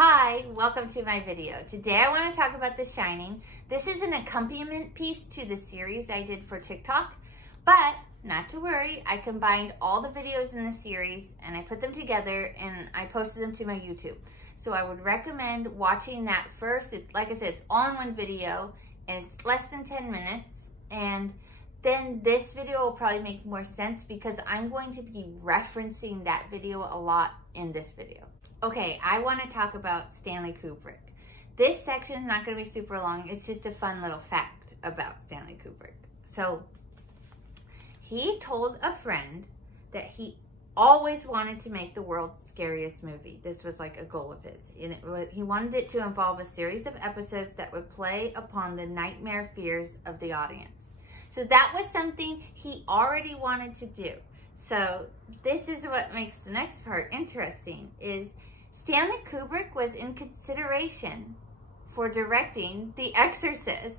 Hi, welcome to my video. Today I want to talk about The Shining. This is an accompaniment piece to the series I did for TikTok, but not to worry, I combined all the videos in the series and I put them together and I posted them to my YouTube. So I would recommend watching that first. Like I said, it's all in one video and it's less than 10 minutes. And then this video will probably make more sense because I'm going to be referencing that video a lot in this video. Okay, I want to talk about Stanley Kubrick. This section is not going to be super long. It's just a fun little fact about Stanley Kubrick. So he told a friend that he always wanted to make the world's scariest movie. This was like a goal of his. And he wanted it to involve a series of episodes that would play upon the nightmare fears of the audience. So that was something he already wanted to do. So this is what makes the next part interesting, is Stanley Kubrick was in consideration for directing The Exorcist,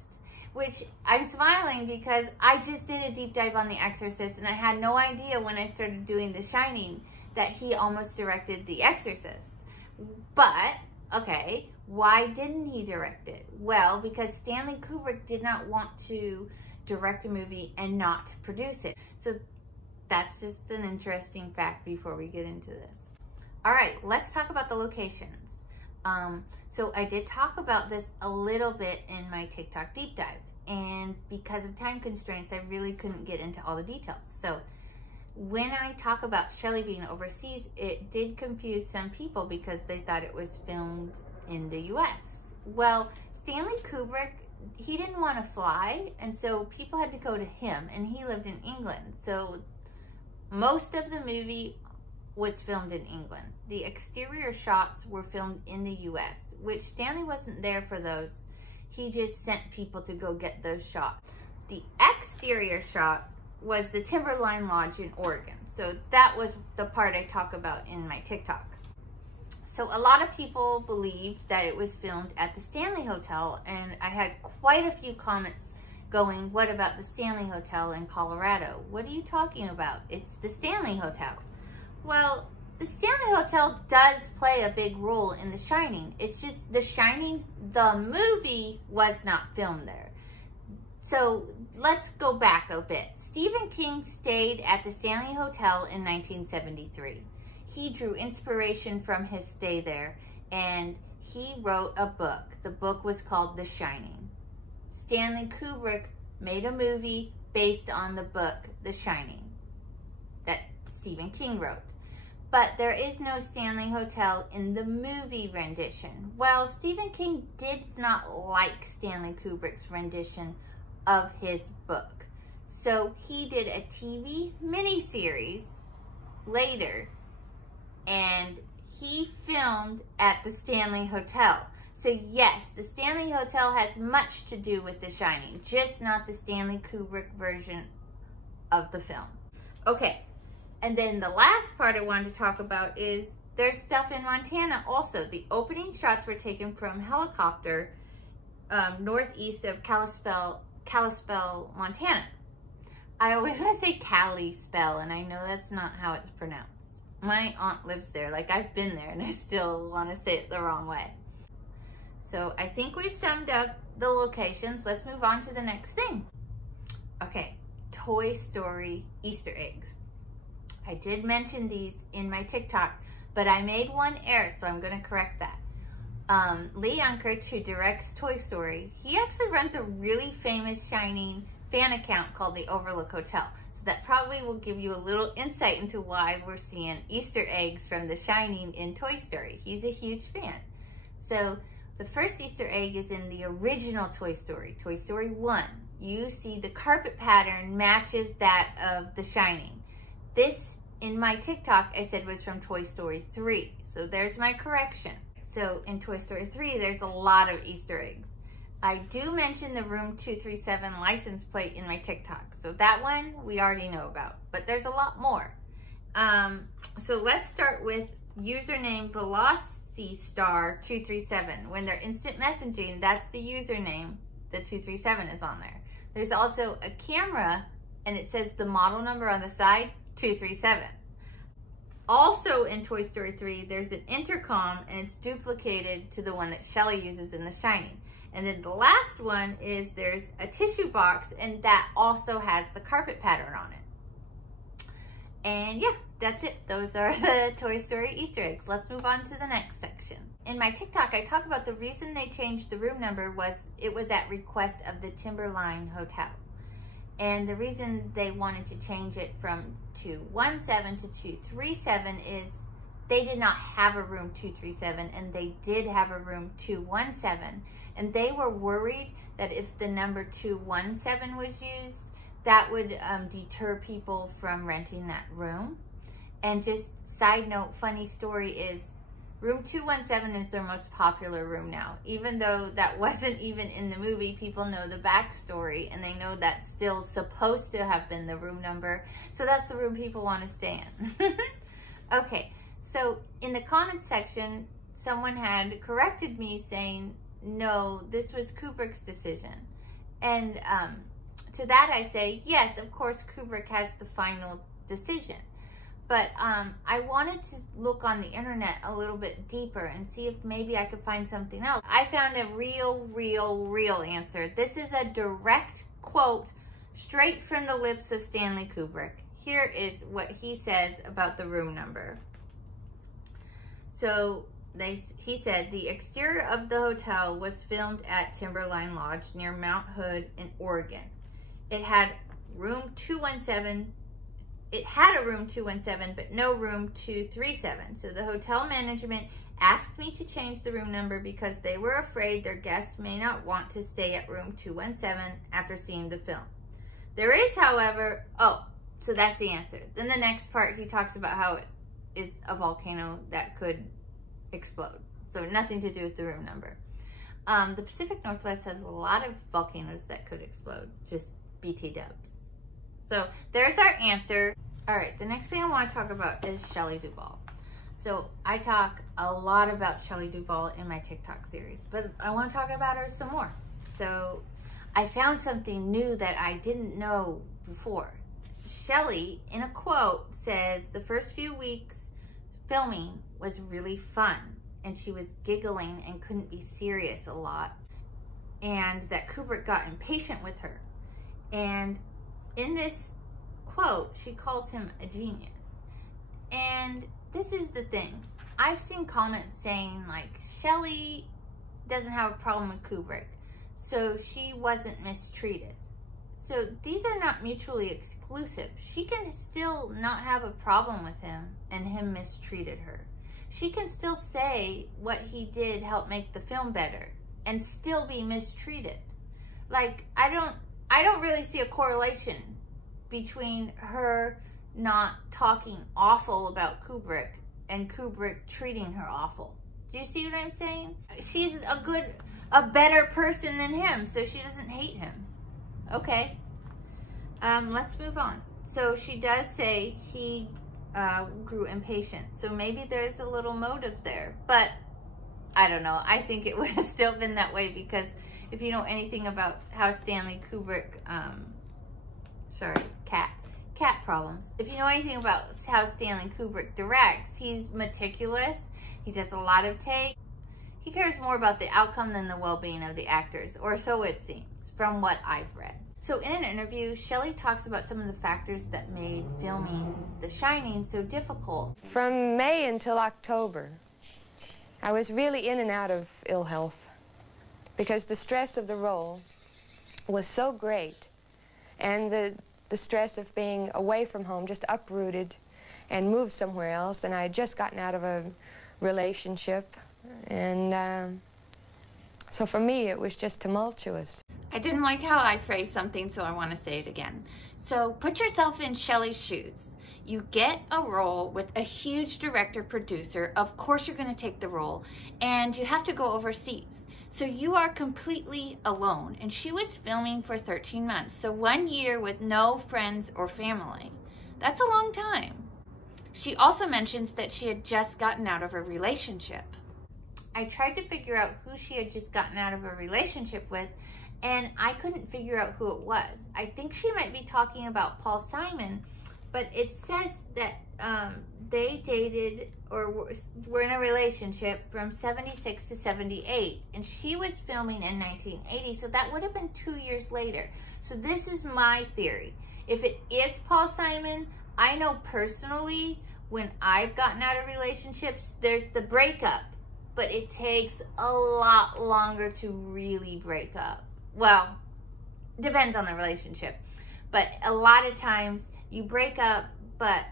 which I'm smiling because I just did a deep dive on The Exorcist and I had no idea when I started doing The Shining that he almost directed The Exorcist. But, okay, why didn't he direct it? Well, because Stanley Kubrick did not want to direct a movie and not produce it. So that's just an interesting fact before we get into this. All right, let's talk about the locations. So I did talk about this a little bit in my TikTok deep dive, and because of time constraints, I really couldn't get into all the details. So when I talk about Shelley being overseas, it did confuse some people because they thought it was filmed in the US. Well, Stanley Kubrick, he didn't want to fly, and so people had to go to him, and he lived in England. So most of the movie was filmed in England. The exterior shots were filmed in the US, which Stanley wasn't there for those. He just sent people to go get those shots. The exterior shot was the Timberline Lodge in Oregon. So that was the part I talk about in my TikTok. So a lot of people believe that it was filmed at the Stanley Hotel, and I had quite a few comments going, what about the Stanley Hotel in Colorado? What are you talking about? It's the Stanley Hotel. Well, the Stanley Hotel does play a big role in The Shining. It's just The Shining, the movie, was not filmed there. So let's go back a bit. Stephen King stayed at the Stanley Hotel in 1973. He drew inspiration from his stay there, and he wrote a book. The book was called The Shining. Stanley Kubrick made a movie based on the book, The Shining, that Stephen King wrote. But there is no Stanley Hotel in the movie rendition. Well, Stephen King did not like Stanley Kubrick's rendition of his book. So he did a TV miniseries later, and he filmed at the Stanley Hotel. So yes, the Stanley Hotel has much to do with The Shining, just not the Stanley Kubrick version of the film. Okay, and then the last part I wanted to talk about is there's stuff in Montana also. The opening shots were taken from helicopter northeast of Kalispell, Montana. I always want to say Kalispell, and I know that's not how it's pronounced. My aunt lives there. Like, I've been there, and I still want to say it the wrong way. So I think we've summed up the locations. Let's move on to the next thing. Okay, Toy Story Easter eggs. I did mention these in my TikTok, but I made one error, so I'm going to correct that. Lee Unkrich, who directs Toy Story, he actually runs a really famous Shining fan account called the Overlook Hotel. So that probably will give you a little insight into why we're seeing Easter eggs from The Shining in Toy Story. He's a huge fan. So the first Easter egg is in the original Toy Story 1. You see the carpet pattern matches that of The Shining. This, in my TikTok, I said was from Toy Story 3. So there's my correction. So in Toy Story 3, there's a lot of Easter eggs. I do mention the Room 237 license plate in my TikTok. So that one we already know about, but there's a lot more. So let's start with username VelociStar237. When they're instant messaging, that's the username. The 237 is on there. There's also a camera, and it says the model number on the side, 237. Also in Toy Story 3, there's an intercom, and it's duplicated to the one that Shelly uses in The Shining. And then the last one is there's a tissue box, and that also has the carpet pattern on it. And yeah, that's it. Those are the Toy Story Easter eggs. Let's move on to the next section. In my TikTok, I talk about the reason they changed the room number was it was at request of the Timberline Hotel. And the reason they wanted to change it from 217 to 237 is they did not have a room 237, and they did have a room 217. And they were worried that if the number 217 was used, that would deter people from renting that room. And just side note, funny story is room 217 is their most popular room now. Even though that wasn't even in the movie, people know the backstory, and they know that's still supposed to have been the room number. So that's the room people want to stay in. Okay, so in the comments section, someone had corrected me saying, no, this was Kubrick's decision. And to that I say, yes, of course Kubrick has the final decision. But I wanted to look on the internet a little bit deeper and see if maybe I could find something else. I found a real answer. This is a direct quote straight from the lips of Stanley Kubrick. Here is what he says about the room number. So he said, the exterior of the hotel was filmed at Timberline Lodge near Mount Hood in Oregon. It had room 217. It had a room 217, but no room 237. So the hotel management asked me to change the room number because they were afraid their guests may not want to stay at room 217 after seeing the film. There is, however, so that's the answer. Then the next part, he talks about how it is a volcano that could explode. So nothing to do with the room number. The Pacific Northwest has a lot of volcanoes that could explode. Just BT dubs. So there's our answer. All right, the next thing I want to talk about is Shelley Duvall. So I talk a lot about Shelley Duvall in my TikTok series, but I want to talk about her some more. So I found something new that I didn't know before. Shelley, in a quote, says the first few weeks filming was really fun, and she was giggling and couldn't be serious a lot, and that Kubrick got impatient with her. And in this quote, she calls him a genius. And this is the thing. I've seen comments saying, like, Shelley doesn't have a problem with Kubrick, so she wasn't mistreated. So these are not mutually exclusive. She can still not have a problem with him and him mistreated her. She can still say what he did helped make the film better and still be mistreated. Like, I don't really see a correlation between her not talking awful about Kubrick and Kubrick treating her awful. Do you see what I'm saying? She's a better person than him, so she doesn't hate him. Okay, let's move on. So she does say he grew impatient, so maybe there's a little motive there, but I don't know. I think it would have still been that way, because if you know anything about how Stanley Kubrick, cat problems. If you know anything about how Stanley Kubrick directs, he's meticulous. He does a lot of takes. He cares more about the outcome than the well-being of the actors, or so it seems, from what I've read. So in an interview, Shelley talks about some of the factors that made filming The Shining so difficult. From May until October, I was really in and out of ill health because the stress of the role was so great, and the stress of being away from home, just uprooted and moved somewhere else, and I had just gotten out of a relationship, and so for me it was just tumultuous. I didn't like how I phrased something, so I want to say it again. So put yourself in Shelley's shoes. You get a role with a huge director-producer. Of course you're going to take the role, and you have to go overseas. So you are completely alone, and she was filming for 13 months. So 1 year with no friends or family. That's a long time. She also mentions that she had just gotten out of a relationship. I tried to figure out who she had just gotten out of a relationship with, and I couldn't figure out who it was. I think she might be talking about Paul Simon, but it says that they dated or were in a relationship from 76 to 78, and she was filming in 1980, so that would have been 2 years later. So this is my theory. If it is Paul Simon, I know personally when I've gotten out of relationships, there's the breakup, but it takes a lot longer to really break up. Well, depends on the relationship, but a lot of times you break up, but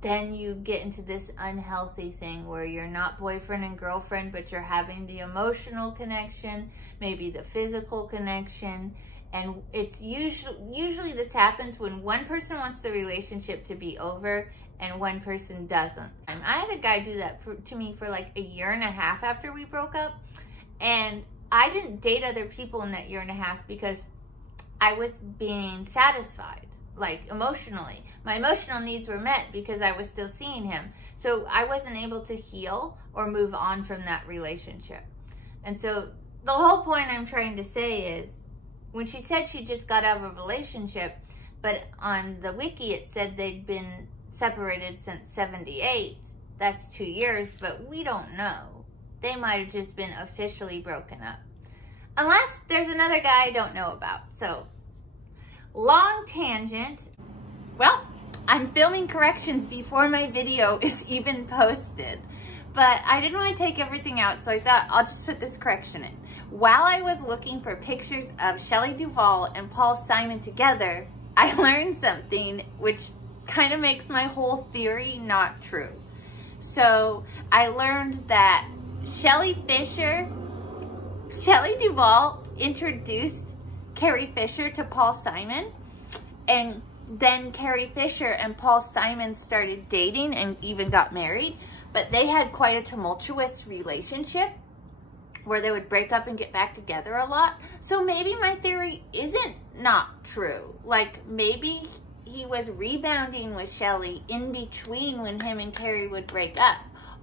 then you get into this unhealthy thing where you're not boyfriend and girlfriend, but you're having the emotional connection, maybe the physical connection. And it's usually this happens when one person wants the relationship to be over and one person doesn't. I had a guy do that to me for like 1.5 years after we broke up. And I didn't date other people in that 1.5 years because I was being satisfied, like emotionally. My emotional needs were met because I was still seeing him. So I wasn't able to heal or move on from that relationship. And so the whole point I'm trying to say is, when she said she just got out of a relationship, but on the wiki it said they'd been separated since 78, that's 2 years, but we don't know. They might have just been officially broken up. Unless there's another guy I don't know about. So, long tangent. Well, I'm filming corrections before my video is even posted. But I didn't want to take everything out, so I thought I'll just put this correction in. While I was looking for pictures of Shelley Duvall and Paul Simon together, I learned something which kind of makes my whole theory not true. So I learned that Shelley Duvall introduced Carrie Fisher to Paul Simon, and then Carrie Fisher and Paul Simon started dating and even got married, but they had quite a tumultuous relationship where they would break up and get back together a lot. So maybe my theory isn't not true. Like maybe he was rebounding with Shelley in between when him and Carrie would break up.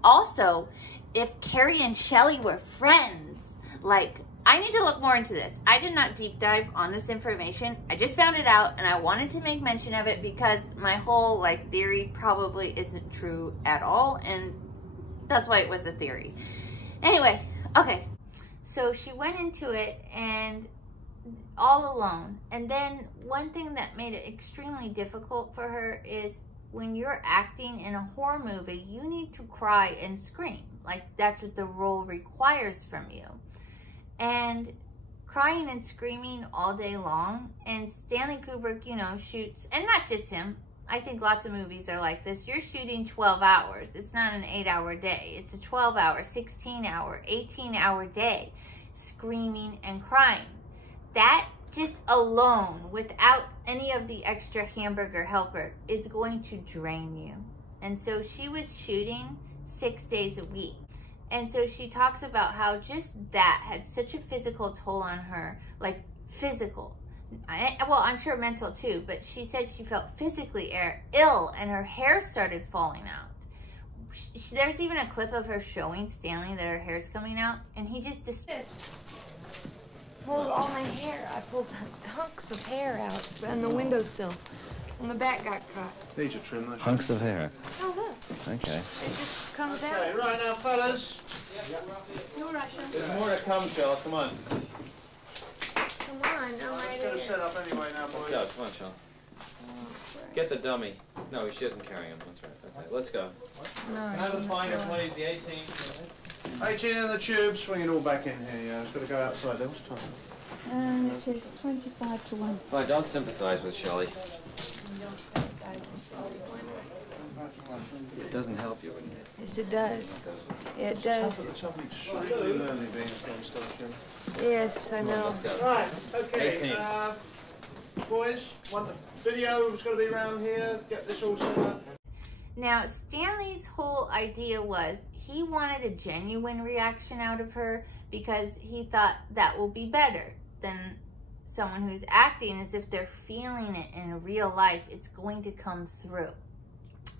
Also, if Carrie and Shelley were friends, like, I need to look more into this. I did not deep dive on this information. I just found it out and I wanted to make mention of it because my whole like theory probably isn't true at all, and that's why it was a theory. Anyway, okay. So she went into it and all alone. And then one thing that made it extremely difficult for her is when you're acting in a horror movie, you need to cry and scream. Like that's what the role requires from you. And crying and screaming all day long, and Stanley Kubrick, you know, shoots, and not just him, I think lots of movies are like this. You're shooting 12 hours. It's not an 8-hour day. It's a 12-hour, 16-hour, 18-hour day, screaming and crying. That just alone, without any of the extra hamburger helper, is going to drain you. And so she was shooting 6 days a week. And so she talks about how just that had such a physical toll on her, like physical. Well, I'm sure mental too, but she said she felt physically ill and her hair started falling out. There's even a clip of her showing Stanley that her hair's coming out, and he just pulled all my hair. I pulled hunks of hair out on the windowsill. And the back got caught. Need to trim those. Hunks of hair. Oh, look. Okay. It just comes out. Okay, right now, fellas. No rushing. There's more to come, Charles. Come on. Come on, no right Got to set up anyway now, boys. Let's go. Come on, Sean. Get the dummy. No, she isn't carrying him. That's right. Okay, let's go. No. Can I have the finder, please? The 18. 18 in the tube. Swing it all back in here. Yeah, it's got to go outside. There was time. It is 25 to 1. Fine, don't sympathize with Shelley. It doesn't help you, wouldn't it? Yes, it does. It does. Extremely lonely being from station. Yes, I know. Let's go. Right, okay. 18. Boys, want the video was going to be around here. Get this all set up. Now, Stanley's whole idea was he wanted a genuine reaction out of her because he thought that will be better than someone who's acting as if they're feeling it in real life. It's going to come through.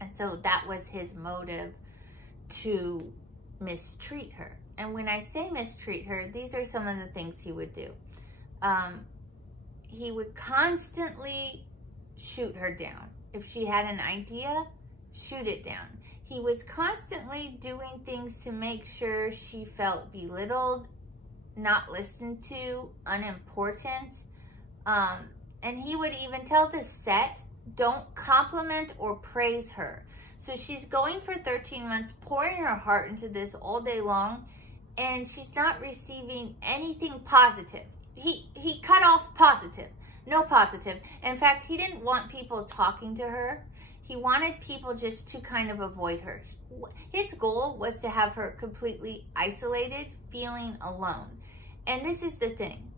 And so that was his motive to mistreat her. And when I say mistreat her, these are some of the things he would do. He would constantly shoot her down. If she had an idea, shoot it down. He was constantly doing things to make sure she felt belittled, not listened to, unimportant. And he would even tell the set, don't compliment or praise her. So she's going for 13 months, pouring her heart into this all day long, and she's not receiving anything positive. He cut off positive, no positive. In fact, he didn't want people talking to her. He wanted people just to kind of avoid her. His goal was to have her completely isolated, feeling alone. And this is the thing.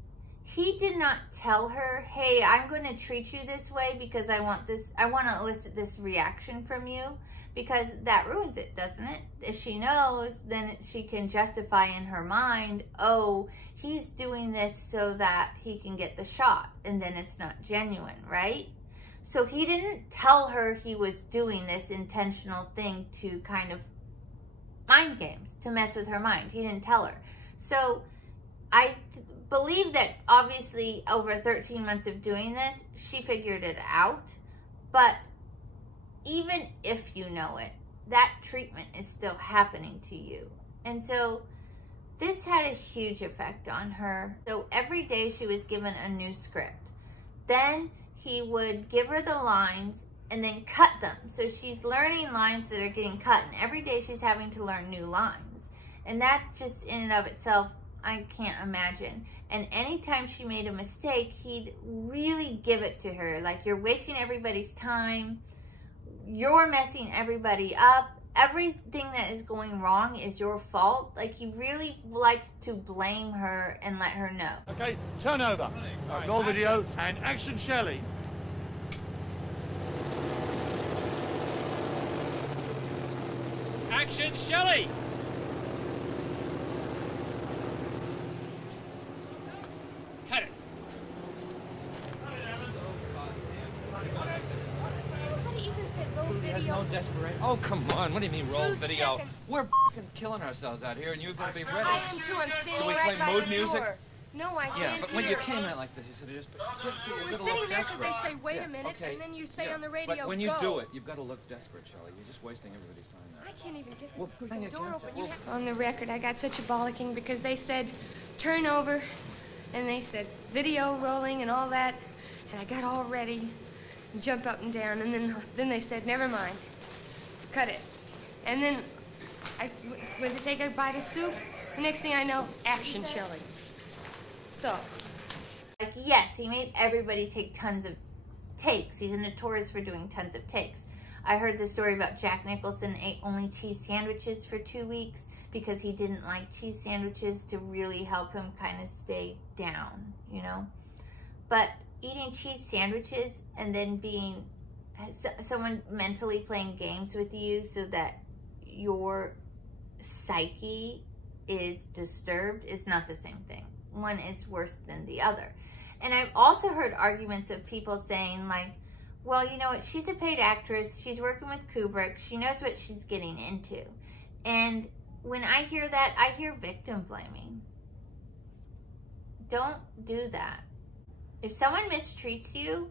He did not tell her, hey, I'm going to treat you this way because I want to elicit this reaction from you, because that ruins it, doesn't it? If she knows, then she can justify in her mind, oh, he's doing this so that he can get the shot, and then it's not genuine, right? So he didn't tell her he was doing this intentional thing to kind of mind games, to mess with her mind. He didn't tell her. So I believe that obviously over 13 months of doing this, she figured it out. But even if you know it, that treatment is still happening to you. And so this had a huge effect on her. So every day she was given a new script. Then he would give her the lines and then cut them. So she's learning lines that are getting cut, and every day she's having to learn new lines. And that just in and of itself, I can't imagine. And anytime she made a mistake, he'd really give it to her. Like, you're wasting everybody's time. You're messing everybody up. Everything that is going wrong is your fault. Like, he really liked to blame her and let her know. Okay, turn over. Roll video and action, Shelley. Action, Shelley. Cut it. There's no desperation. Oh, come on. What do you mean roll 2 video? seconds. We're f***ing killing ourselves out here, and you've got to be ready. I am too. I'm standing So we right play by mood the music? door. No, I can't Yeah, but when hear. you came out like this, you said just We're sitting there because they say, wait a minute, and then you say on the radio, but when you go. do it, you've got to look desperate, Shelley. You're just wasting everybody's time now. I can't even get Well, this bring it door down. open. Well, On the record, I got such a bollocking because they said, turn over, and they said, video rolling and all that, and I got all ready, and jumped up and down, and then they said, never mind, cut it. And then I went to take a bite of soup. The next thing I know, action, Shelley. So. Like, yes, he made everybody take tons of takes. He's notorious for doing tons of takes. I heard the story about Jack Nicholson ate only cheese sandwiches for 2 weeks because he didn't like cheese sandwiches to really help him kind of stay down, you know? But eating cheese sandwiches and then being someone mentally playing games with you so that your psyche is disturbed is not the same thing. One is worse than the other. And I've also heard arguments of people saying, like, well, you know what, she's a paid actress, she's working with Kubrick, she knows what she's getting into. And when I hear that, I hear victim blaming. Don't do that. If someone mistreats you,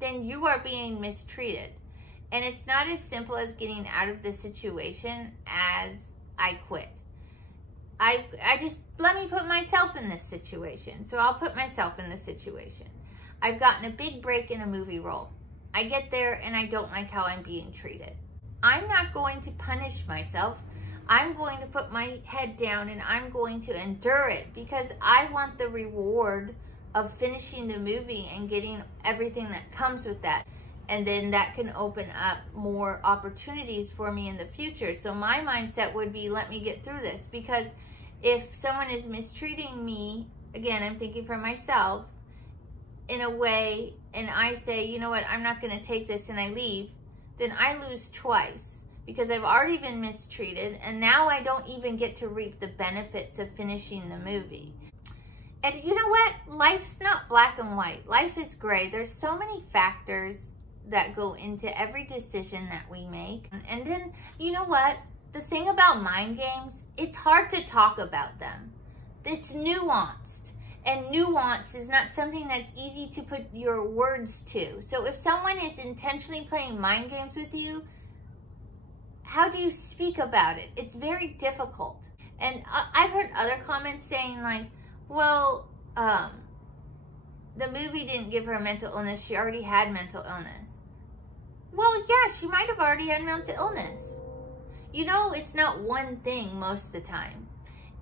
then you are being mistreated. And it's not as simple as getting out of the situation as I quit. I just, let me put myself in this situation. So I'll put myself in this situation. I've gotten a big break in a movie role. I get there and I don't like how I'm being treated. I'm not going to punish myself. I'm going to put my head down and I'm going to endure it because I want the reward of finishing the movie and getting everything that comes with that. And then that can open up more opportunities for me in the future. So my mindset would be, let me get through this. Because if someone is mistreating me, again, I'm thinking for myself, in a way, and I say, you know what, I'm not going to take this and I leave, then I lose twice. Because I've already been mistreated, and now I don't even get to reap the benefits of finishing the movie. And you know what? Life's not black and white. Life is gray. There's so many factors that go into every decision that we make. And then, you know what? The thing about mind games, it's hard to talk about them. It's nuanced. And nuance is not something that's easy to put your words to. So if someone is intentionally playing mind games with you, how do you speak about it? It's very difficult. And I've heard other comments saying like, well, the movie didn't give her a mental illness. She already had mental illness. Well, yeah, she might have already had mental illness. You know, it's not one thing most of the time.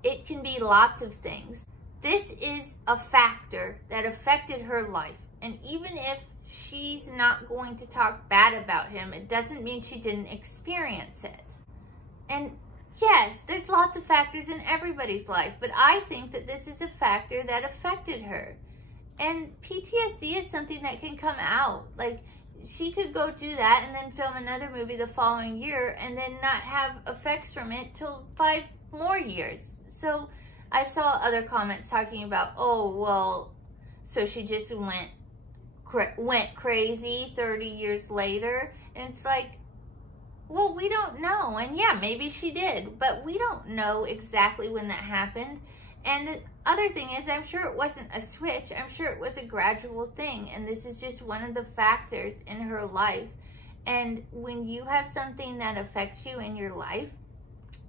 It can be lots of things. This is a factor that affected her life. And even if she's not going to talk bad about him, it doesn't mean she didn't experience it. And yes, there's lots of factors in everybody's life, but I think that this is a factor that affected her. And PTSD is something that can come out. Like, she could go do that and then film another movie the following year and then not have effects from it till 5 more years. So I saw other comments talking about, oh, well, so she just went crazy 30 years later. And it's like, well, we don't know. And yeah, maybe she did, but we don't know exactly when that happened. And the other thing is, I'm sure it wasn't a switch. I'm sure it was a gradual thing. And this is just one of the factors in her life. And when you have something that affects you in your life,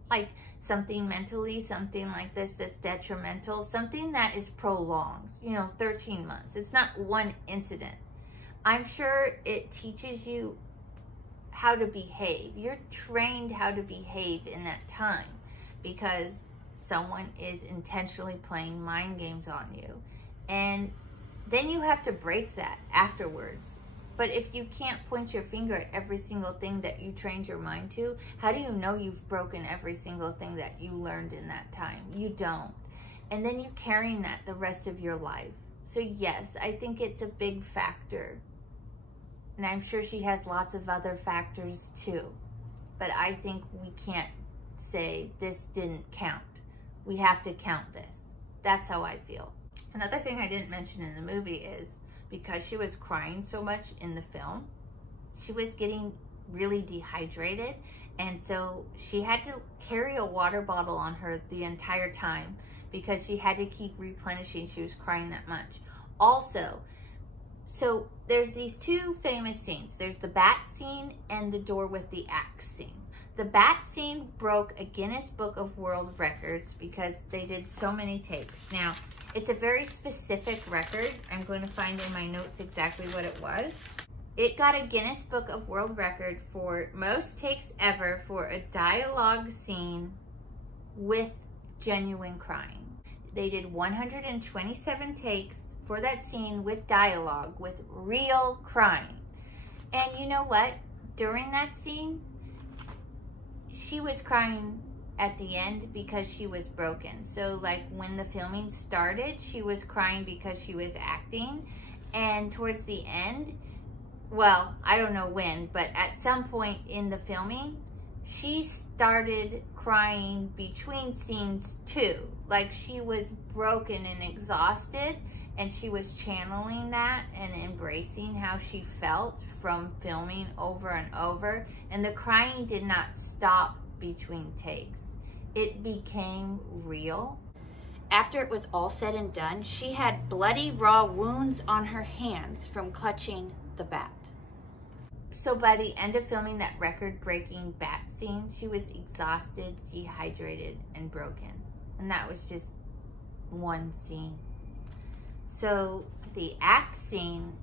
like something mentally, something like this that's detrimental, something that is prolonged, you know, 13 months. It's not one incident. I'm sure it teaches you how to behave. You're trained how to behave in that time because someone is intentionally playing mind games on you. And then you have to break that afterwards. But if you can't point your finger at every single thing that you trained your mind to, how do you know you've broken every single thing that you learned in that time? You don't. And then you're carrying that the rest of your life. So yes, I think it's a big factor. And I'm sure she has lots of other factors too. But I think we can't say this didn't count. We have to count this. That's how I feel. Another thing I didn't mention in the movie is because she was crying so much in the film, she was getting really dehydrated. And so she had to carry a water bottle on her the entire time because she had to keep replenishing. She was crying that much. Also, so there's these two famous scenes. There's the bat scene and the door with the axe scene. The bat scene broke a Guinness Book of World Records because they did so many takes. Now, it's a very specific record. I'm going to find in my notes exactly what it was. It got a Guinness Book of World Record for most takes ever for a dialogue scene with genuine crying. They did 127 takes for that scene with dialogue, with real crying. And you know what? During that scene, she was crying at the end because she was broken. So like when the filming started, she was crying because she was acting. And towards the end, well, I don't know when, but at some point in the filming, she started crying between scenes too. Like she was broken and exhausted, and she was channeling that and embracing how she felt from filming over and over. And the crying did not stop between takes. It became real. After it was all said and done, she had bloody raw wounds on her hands from clutching the bat. So by the end of filming that record-breaking bat scene, she was exhausted, dehydrated, and broken. And that was just one scene. So the axe scene,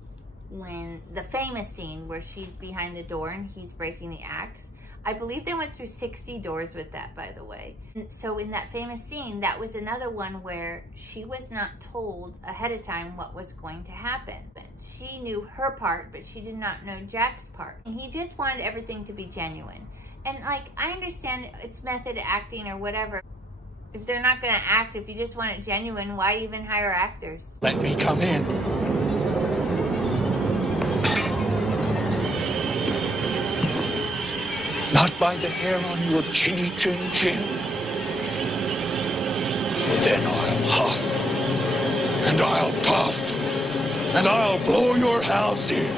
when the famous scene where she's behind the door and he's breaking the axe, I believe they went through 60 doors with that, by the way. And so in that famous scene, that was another one where she was not told ahead of time what was going to happen. She knew her part, but she did not know Jack's part. And he just wanted everything to be genuine. And like, I understand it's method acting or whatever. If they're not gonna act, if you just want it genuine, why even hire actors? Let me come in. Not by the hair on your chinny chin chin. Then I'll huff, and I'll puff, and I'll blow your house in.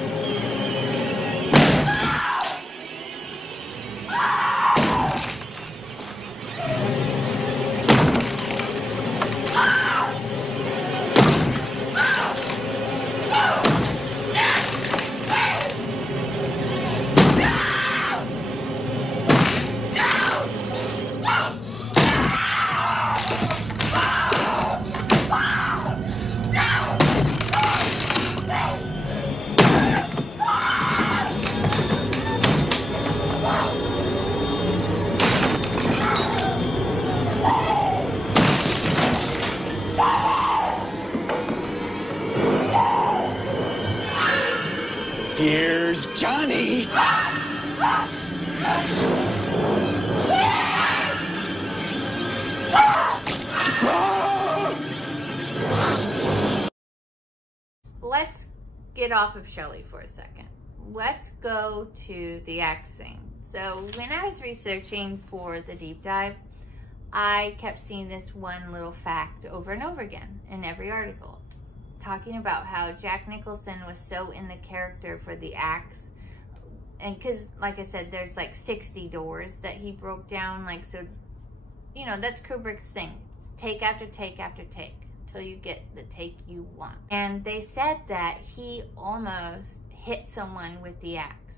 Let's get off of Shelley for a second. Let's go to the axe scene. So when I was researching for the deep dive, I kept seeing this one little fact over and over again in every article, talking about how Jack Nicholson was so in the character for the axe. And because, like I said, there's like 60 doors that he broke down. Like, so, you know, that's Kubrick's thing. It's take after take after take till you get the take you want. And they said that he almost hit someone with the axe.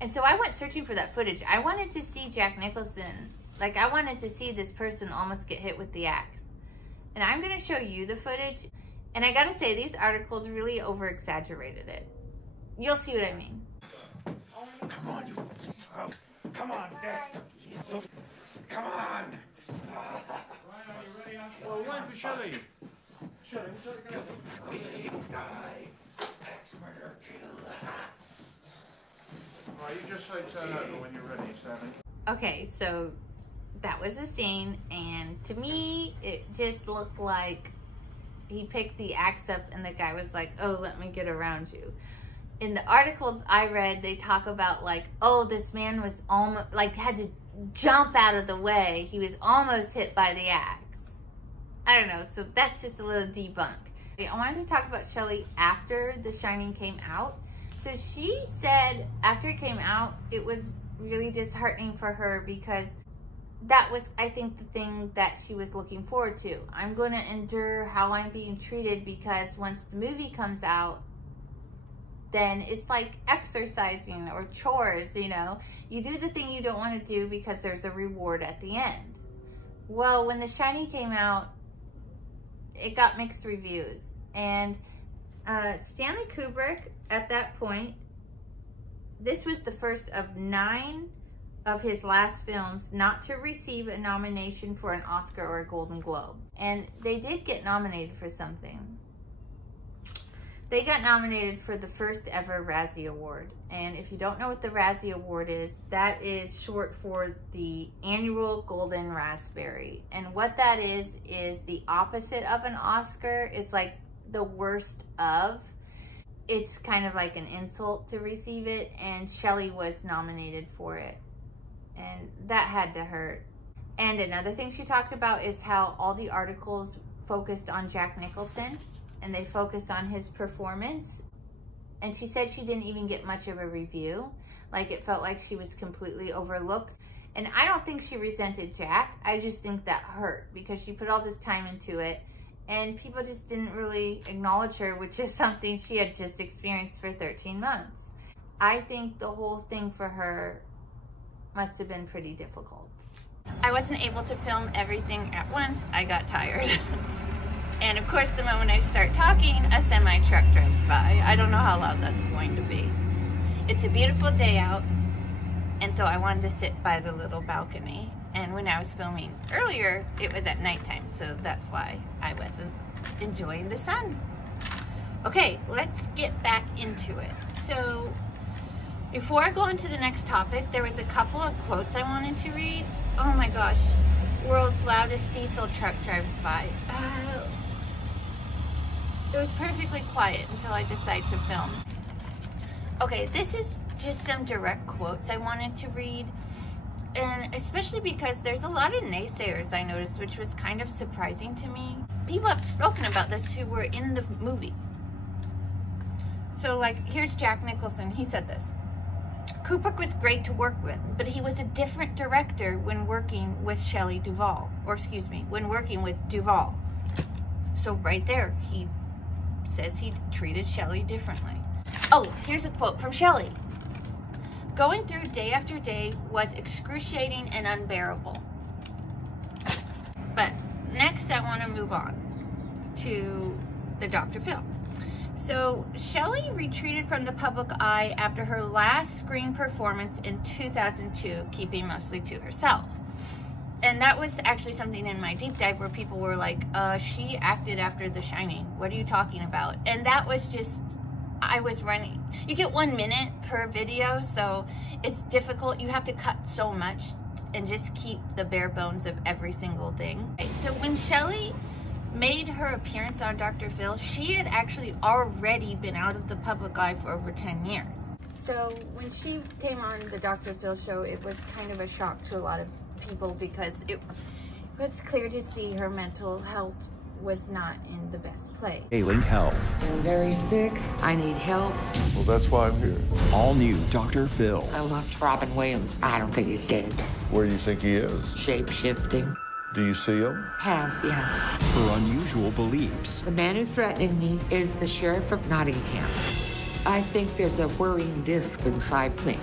And so I went searching for that footage. I wanted to see Jack Nicholson. Like, I wanted to see this person almost get hit with the axe. And I'm going to show you the footage. And I got to say, these articles really over-exaggerated it. You'll see what I mean. Come on, you. Oh, come on, Dad. Come on. Well, wait for Shelley. Shelley, Die. Axe murder kill. Right, you just say turn over when you're ready, Sally. Okay, so that was the scene, and to me, it just looked like he picked the axe up and the guy was like, oh, let me get around you. In the articles I read, they talk about like, oh, this man was almost, like, had to jump out of the way. He was almost hit by the axe. I don't know, so that's just a little debunk. I wanted to talk about Shelley after The Shining came out. So she said after it came out, it was really disheartening for her because that was, I think, the thing that she was looking forward to. I'm going to endure how I'm being treated because once the movie comes out, then it's like exercising or chores, you know. You do the thing you don't want to do because there's a reward at the end. Well, when The Shining came out, it got mixed reviews. And Stanley Kubrick, at that point, this was the first of 9 of his last films not to receive a nomination for an Oscar or a Golden Globe. And they did get nominated for something. They got nominated for the first ever Razzie Award. And if you don't know what the Razzie Award is, that is short for the annual Golden Raspberry. And what that is the opposite of an Oscar. It's like the worst of. It's kind of like an insult to receive it. And Shelley was nominated for it. And that had to hurt. And another thing she talked about is how all the articles focused on Jack Nicholson. And they focused on his performance. And she said she didn't even get much of a review. Like, it felt like she was completely overlooked. And I don't think she resented Jack. I just think that hurt because she put all this time into it. And people just didn't really acknowledge her, which is something she had just experienced for 13 months. I think the whole thing for her must have been pretty difficult. I wasn't able to film everything at once. I got tired. And of course, the moment I start talking, a semi-truck drives by. I don't know how loud that's going to be. It's a beautiful day out, and so I wanted to sit by the little balcony. And when I was filming earlier, it was at nighttime, so that's why I wasn't enjoying the sun. Okay, let's get back into it. So, before I go on to the next topic, there was a couple of quotes I wanted to read. Oh my gosh. World's loudest diesel truck drives by. It was perfectly quiet until I decided to film. Okay, this is just some direct quotes I wanted to read. And especially because there's a lot of naysayers I noticed, which was kind of surprising to me. People have spoken about this who were in the movie. So like, here's Jack Nicholson, he said this. Kubrick was great to work with, but he was a different director when working with Shelley Duvall. Or excuse me, when working with Duvall. So right there, he says he treated Shelley differently. Oh, here's a quote from Shelley. Going through day after day was excruciating and unbearable. But next I want to move on to the Dr. Phil. So Shelley retreated from the public eye after her last screen performance in 2002, keeping mostly to herself. And that was actually something in my deep dive where people were like, she acted after The Shining. What are you talking about? And that was just I was running, you get 1 minute per video, so it's difficult. You have to cut so much and just keep the bare bones of every single thing. Okay, so when Shelly made her appearance on Dr. Phil, she had actually already been out of the public eye for over 10 years. So when she came on the Dr. Phil show, it was kind of a shock to a lot of people because it was clear to see her mental health was not in the best place. Ailing Health. I'm very sick. I need help. Well, that's why I'm here. All new Dr. Phil. I loved Robin Williams. I don't think he's dead. Where do you think he is? Shape-shifting. Do you see him? Has, yes. Her unusual beliefs. The man who's threatening me is the sheriff of Nottingham. I think there's a whirring disc inside me.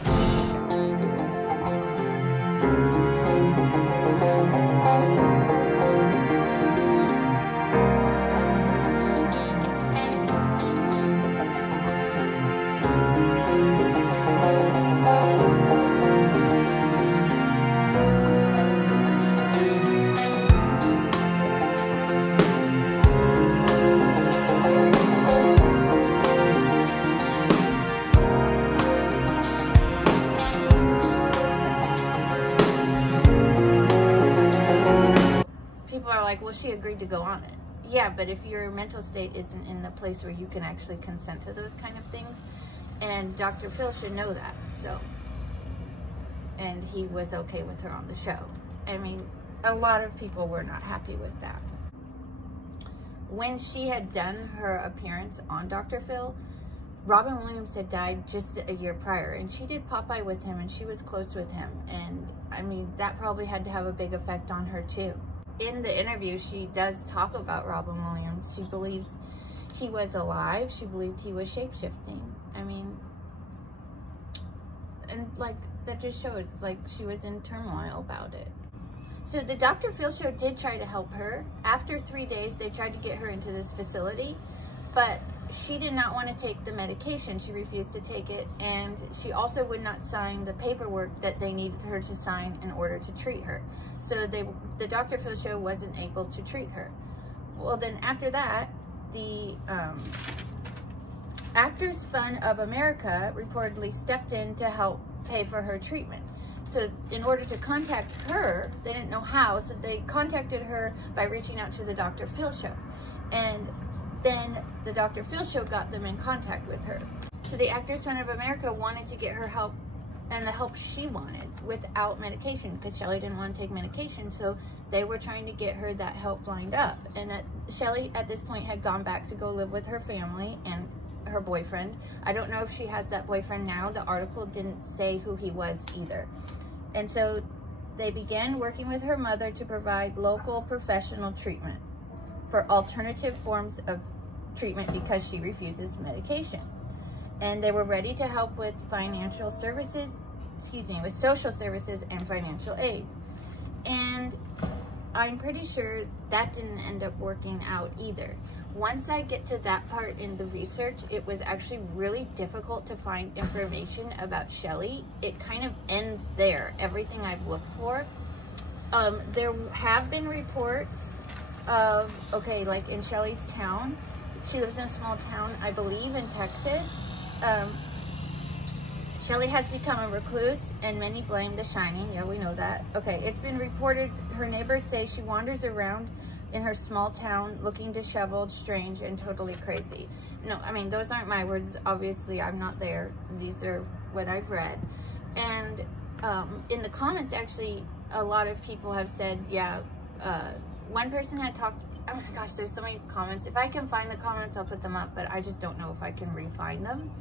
Well, she agreed to go on it. Yeah, but if your mental state isn't in the place where you can actually consent to those kind of things, and Dr. Phil should know that, so. And he was okay with her on the show. I mean, a lot of people were not happy with that. When she had done her appearance on Dr. Phil, Robin Williams had died just a year prior, and she did Popeye with him, and she was close with him, and I mean, that probably had to have a big effect on her too. In the interview, she does talk about Robin Williams. She believes he was alive. She believed he was shape-shifting. I mean, and like, that just shows like she was in turmoil about it. So the Dr. Phil show did try to help her. After 3 days, they tried to get her into this facility, but she did not want to take the medication. She refused to take it, and she also would not sign the paperwork that they needed her to sign in order to treat her. So the Dr. Phil show wasn't able to treat her. Well, then after that, the Actors Fund of America reportedly stepped in to help pay for her treatment. So in order to contact her, they didn't know how, so they contacted her by reaching out to the Dr. Phil show. And then the Dr. Phil show got them in contact with her. So the Actors Fund of America wanted to get her help, and the help she wanted, without medication, because Shelly didn't want to take medication, so they were trying to get her that help lined up. And Shelly at this point had gone back to go live with her family and her boyfriend. I don't know if she has that boyfriend now. The article didn't say who he was either. And so they began working with her mother to provide local professional treatment for alternative forms of treatment because she refuses medications. And they were ready to help with financial services, with social services and financial aid. And I'm pretty sure that didn't end up working out either. Once I get to that part in the research, it was actually really difficult to find information about Shelly. It kind of ends there, everything I've looked for. There have been reports of, okay, like in Shelly's town, she lives in a small town, I believe in Texas. Shelly has become a recluse, and many blame The Shining. Yeah, we know that. Okay, it's been reported her neighbors say she wanders around in her small town looking disheveled, strange, and totally crazy. No, I mean, those aren't my words. Obviously, I'm not there. These are what I've read. And in the comments, actually, a lot of people have said, yeah, one person had talked, oh my gosh, there's so many comments. If I can find the comments, I'll put them up, but I just don't know if I can re-find them.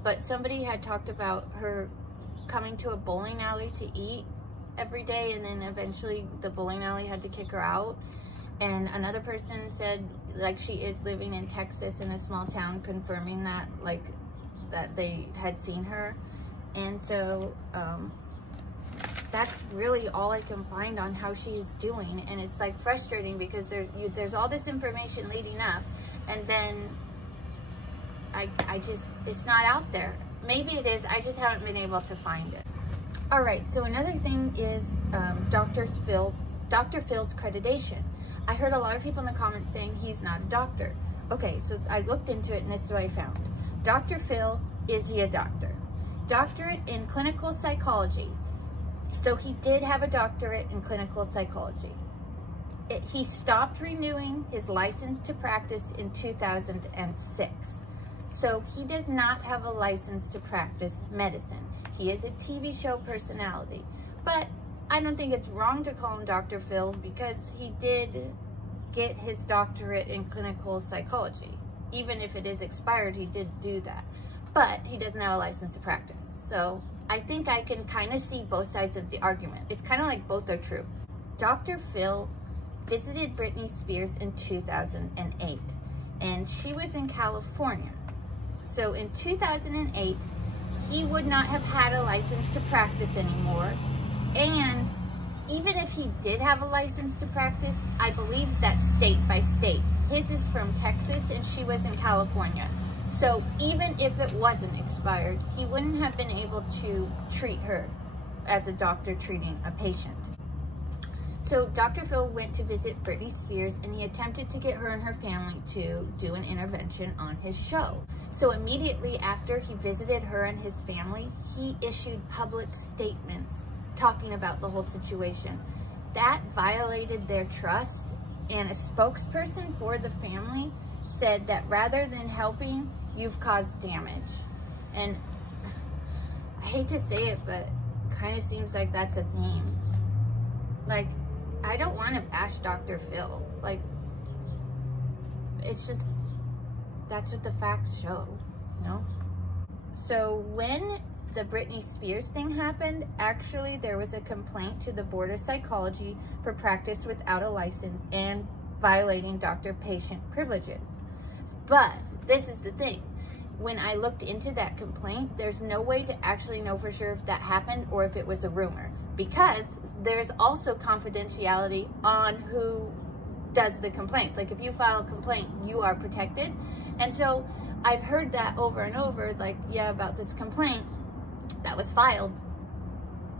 But somebody had talked about her coming to a bowling alley to eat every day, and then eventually the bowling alley had to kick her out. And another person said, like, she is living in Texas in a small town, confirming that, like, that they had seen her. And so that's really all I can find on how she's doing. And it's like frustrating because there's all this information leading up, and then I just, it's not out there. Maybe it is, I just haven't been able to find it. All right, so another thing is Dr. Phil's accreditation. I heard a lot of people in the comments saying he's not a doctor. Okay, so I looked into it, and this is what I found. Dr. Phil, is he a doctor? Doctorate in clinical psychology. So he did have a doctorate in clinical psychology. He stopped renewing his license to practice in 2006. So he does not have a license to practice medicine. He is a TV show personality. But I don't think it's wrong to call him Dr. Phil because he did get his doctorate in clinical psychology. Even if it is expired, he did do that. But he doesn't have a license to practice. So I think I can kind of see both sides of the argument. It's kind of like both are true. Dr. Phil visited Britney Spears in 2008, and she was in California. So in 2008, he would not have had a license to practice anymore. And even if he did have a license to practice, I believe that's state by state. His is from Texas and she was in California. So even if it wasn't expired, he wouldn't have been able to treat her as a doctor treating a patient. So Dr. Phil went to visit Britney Spears and he attempted to get her and her family to do an intervention on his show. So immediately after he visited her and his family, he issued public statements talking about the whole situation. That violated their trust, and a spokesperson for the family said that rather than helping, you've caused damage. And I hate to say it, but it kind of seems like that's a theme. Like, I don't want to bash Dr. Phil. Like, it's just, that's what the facts show, you know? So when the Britney Spears thing happened, actually there was a complaint to the Board of Psychology for practice without a license and violating doctor-patient privileges. But this is the thing. When I looked into that complaint, there's no way to actually know for sure if that happened or if it was a rumor, because there's also confidentiality on who does the complaints. Like if you file a complaint, you are protected. And so I've heard that over and over, like, yeah, about this complaint that was filed,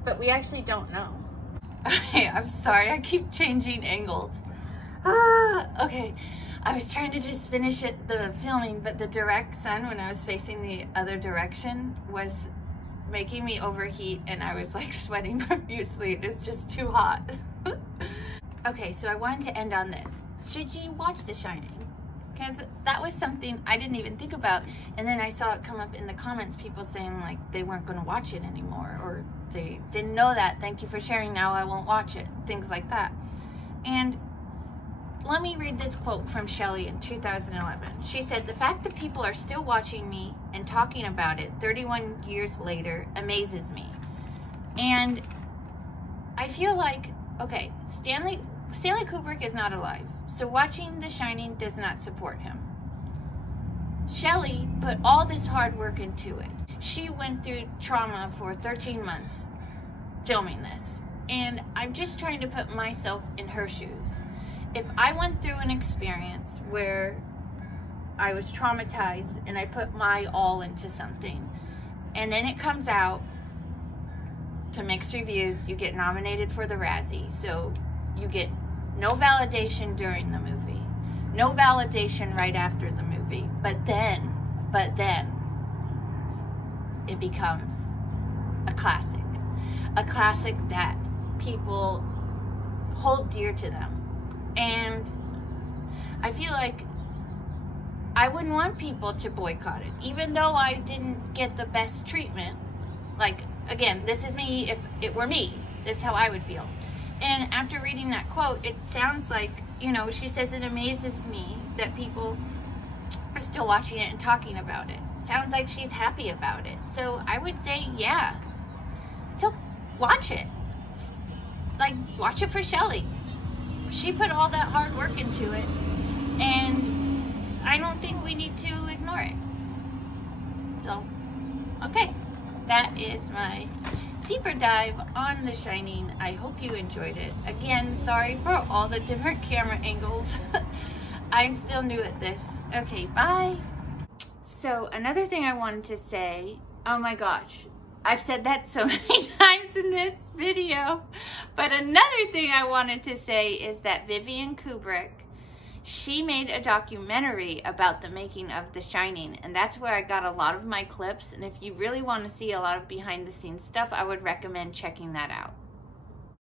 but we actually don't know. Okay, I'm sorry, I keep changing angles. Okay, I was trying to just finish the filming, but the direct sun, when I was facing the other direction, was making me overheat and I was like sweating profusely. It's just too hot. Okay, so I wanted to end on this. Should you watch The Shining? Because that was something I didn't even think about, and then I saw it come up in the comments, people saying like they weren't going to watch it anymore, or they didn't know that, thank you for sharing, now I won't watch it, things like that. And let me read this quote from Shelley in 2011. She said, "The fact that people are still watching me and talking about it 31 years later amazes me." And I feel like, okay, Stanley Kubrick is not alive, so watching The Shining does not support him. Shelley put all this hard work into it. She went through trauma for 13 months filming this, and I'm just trying to put myself in her shoes. If I went through an experience where I was traumatized and I put my all into something, and then it comes out to mixed reviews, you get nominated for the Razzie, so you get no validation during the movie, no validation right after the movie, but then it becomes a classic that people hold dear to them. And I feel like I wouldn't want people to boycott it, even though I didn't get the best treatment. Like, again, this is me. If it were me, this is how I would feel. And after reading that quote, it sounds like, you know, she says it amazes me that people are still watching it and talking about it. Sounds like she's happy about it. So I would say, yeah, so watch it. Like, watch it for Shelley. She put all that hard work into it, and I don't think we need to ignore it. So, okay, that is my deeper dive on The Shining. I hope you enjoyed it. Again, sorry for all the different camera angles. I'm still new at this. Okay, bye. So another thing I wanted to say, oh my gosh, I've said that so many times in this video, but another thing I wanted to say is that Vivian Kubrick She made a documentary about the making of The Shining, and that's where I got a lot of my clips. And if you really want to see a lot of behind the scenes stuff, I would recommend checking that out.